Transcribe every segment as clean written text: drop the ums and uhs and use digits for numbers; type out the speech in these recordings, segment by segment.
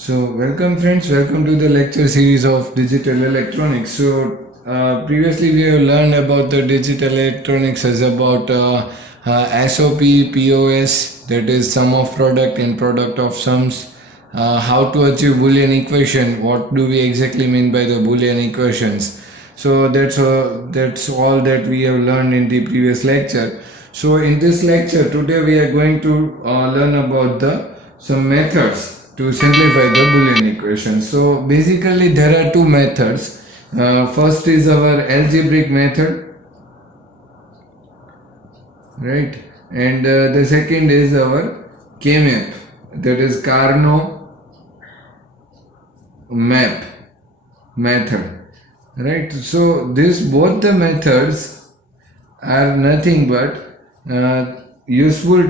So, welcome friends, welcome to the lecture series of digital electronics. Previously we have learned about the digital electronics as about SOP, POS, that is sum of product and product of sums, how to achieve Boolean equation, what do we exactly mean by the Boolean equations. So that's all that we have learned in the previous lecture. So in this lecture today we are going to learn about the some methods to simplify the Boolean equation. So basically there are two methods. First is our algebraic method, right? And the second is our K-map, that is Carnot map method, right? So this both the methods are nothing but useful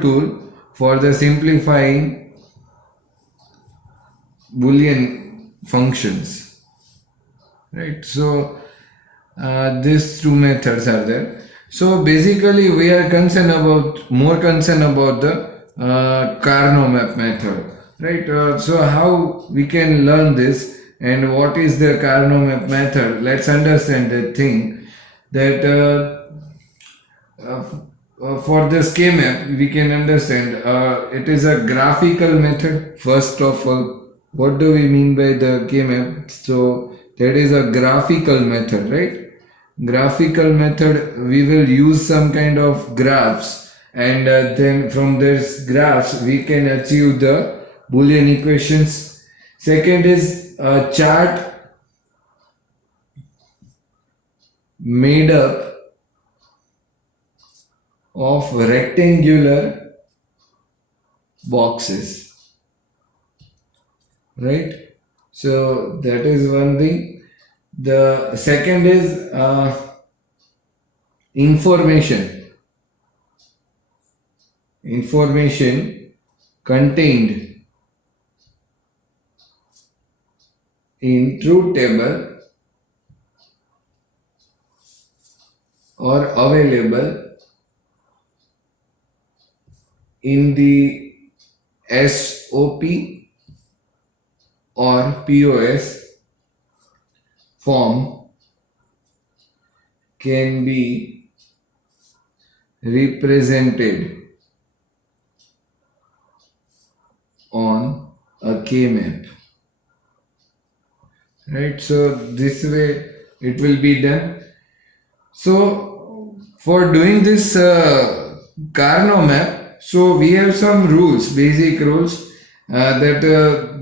tool for the simplifying Boolean functions, right? So these two methods are there. So basically we are more concerned about the Carnot map method, right? So how we can learn this and what is the Carnot map method? Let's understand the thing that for the K-map we can understand it is a graphical method. First of all, what do we mean by the K-map? So that is a graphical method, right? Graphical method, we will use some kind of graphs, and then from this graphs we can achieve the Boolean equations. Second is a chart made up of rectangular boxes, right? So that is one thing. The second is information contained in truth table or available in the SOP or POS form can be represented on a K-map, right? So this way it will be done. So for doing this Carnot map, so we have some rules, basic rules, that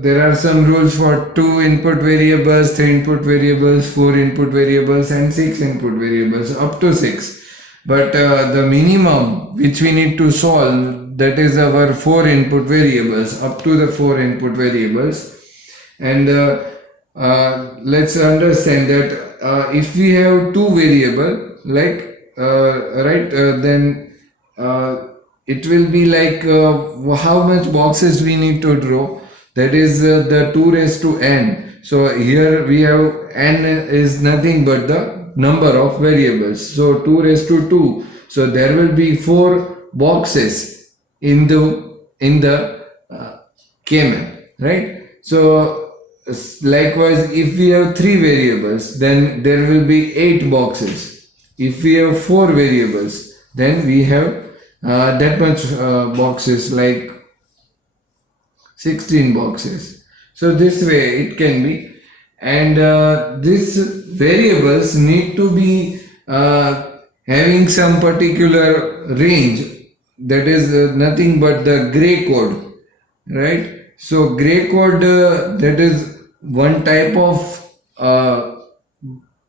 there are some rules for 2 input variables, 3 input variables, 4 input variables and 6 input variables, up to 6. But the minimum which we need to solve, that is our 4 input variables, up to the 4 input variables. And let's understand that if we have two variable, like right, then it will be like how much boxes we need to draw, that is the 2 raised to n. So here we have n is nothing but the number of variables, so 2 raised to 2, so there will be 4 boxes in the K-map, right? So likewise, if we have 3 variables, then there will be 8 boxes. If we have 4 variables, then we have that much boxes, like 16 boxes. So this way it can be, and these variables need to be having some particular range, that is nothing but the gray code, right? So gray code, that is one type of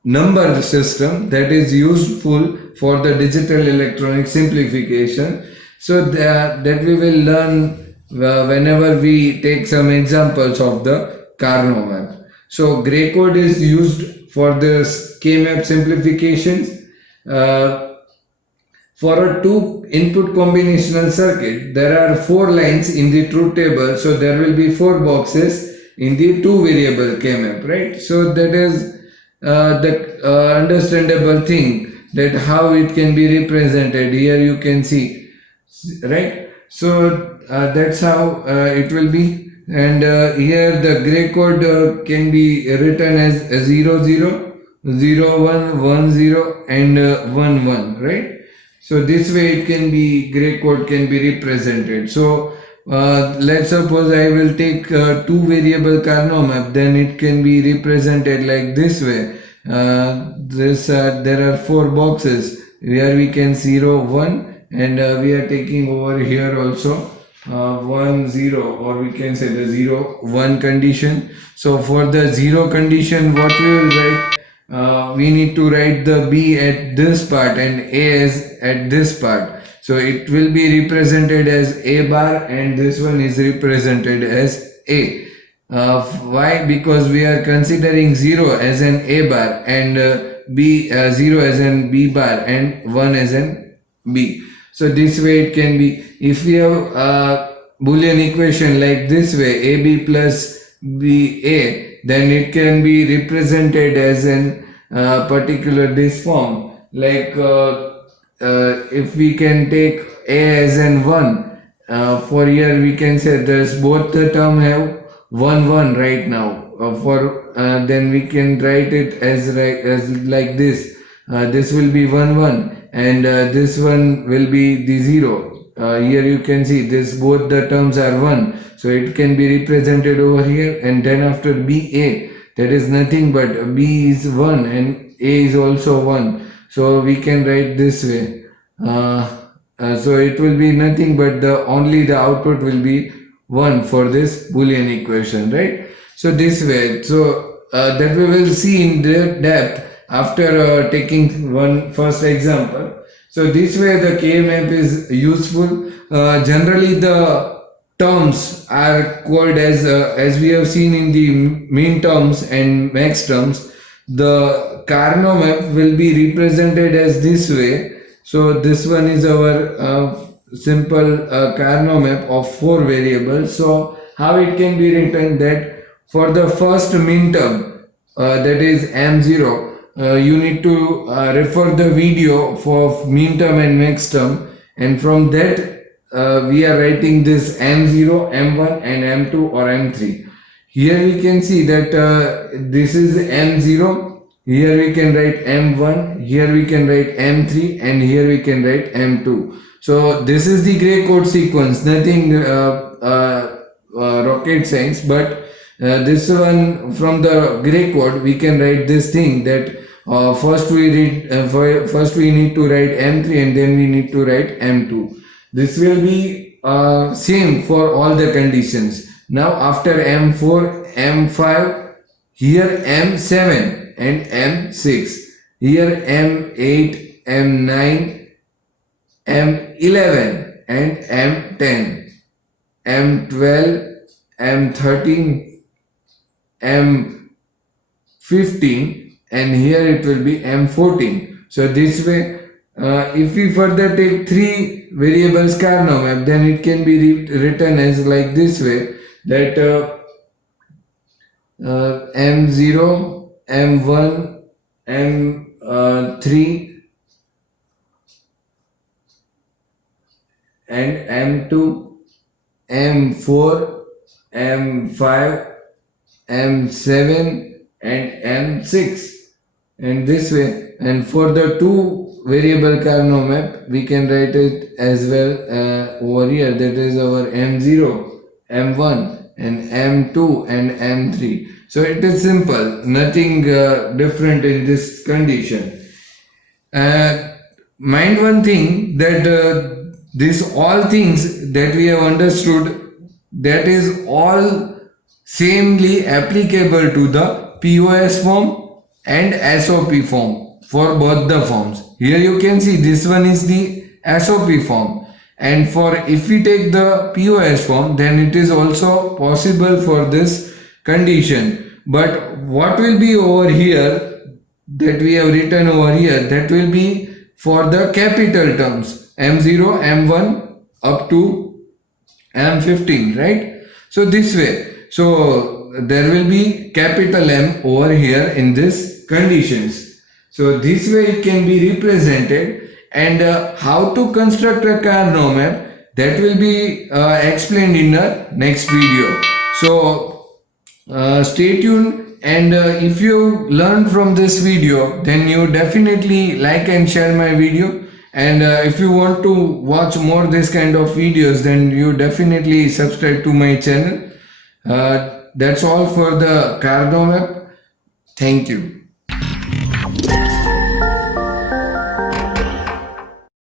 number system that is useful for the digital electronic simplification. So that we will learn whenever we take some examples of the Carnot map. So gray code is used for the K-map simplifications. For a 2 input combinational circuit, there are 4 lines in the truth table, so there will be 4 boxes in the 2 variable K-map, right? So that is the understandable thing, that how it can be represented. Here you can see, right? So that's how it will be. and here the gray code can be written as 0 0 0 1 1 0 and 1 1, right? So this way it can be, gray code can be represented. So let's suppose I will take two variable Carnot map, then it can be represented like this way. There are four boxes where we can 0 1, and we are taking over here also 1 0, or we can say the 0 1 condition. So for the 0 condition, what we will write, we need to write the B at this part and A as at this part. So it will be represented as A bar, and this one is represented as A. Why? Because we are considering 0 as an A bar, and 0 as an B bar, and 1 as an B. So this way it can be, if we have a Boolean equation like this way, AB plus BA, then it can be represented as an particular this form. Like if we can take A as an 1, for here we can say there's both the term have 1 1 right now. Then we can write it as like this. This will be 1 1, and this one will be the 0. Here you can see this, both the terms are 1, so it can be represented over here. And then after BA, that is nothing but B is 1 and A is also 1, so we can write this way. So it will be nothing but only the output will be 1 for this Boolean equation, right? So this way, so that we will see in the depth after taking one first example. So this way the K-map is useful. Generally the terms are called as we have seen in the min terms and max terms, the Carnot map will be represented as this way. So this one is our simple Carnot map of 4 variables. So how it can be written, that for the first min term, that is M0, you need to refer the video for min term and max term, and from that we are writing this M0, M1 and M2 or M3. Here we can see that this is M0, here we can write M1, here we can write M3, and here we can write M2. So this is the gray code sequence, nothing rocket science, but this one from the gray code we can write this thing, that first we need to write M3 and then we need to write M2. This will be same for all the conditions. Now after M4, M5, here M7 and M6, here M8, M9, M11 and M10, M12, M13, M15, and here it will be M14. So this way, if we further take 3 variables Carnot map, then it can be written as like this way, that M0, M1, M3 and M2, M4, M5, M7 and M6, and this way. And for the 2 variable Carnot map, we can write it as well over here, that is our M0, M1 and M2 and M3. So it is simple, nothing different in this condition. Mind one thing, that this all things that we have understood, that is all samely applicable to the POS form and SOP form, for both the forms. Here you can see this one is the SOP form, and for if we take the POS form, then it is also possible for this condition. But what will be over here, that we have written over here, that will be for the capital terms, M0, M1 up to M15, right? So this way, so there will be capital M over here in this conditions. So this way it can be represented, and how to construct a Carnot map, that will be explained in the next video. So stay tuned, and if you learn from this video, then you definitely like and share my video. And if you want to watch more this kind of videos, then you definitely subscribe to my channel. That's all for the Carnot app. Thank you.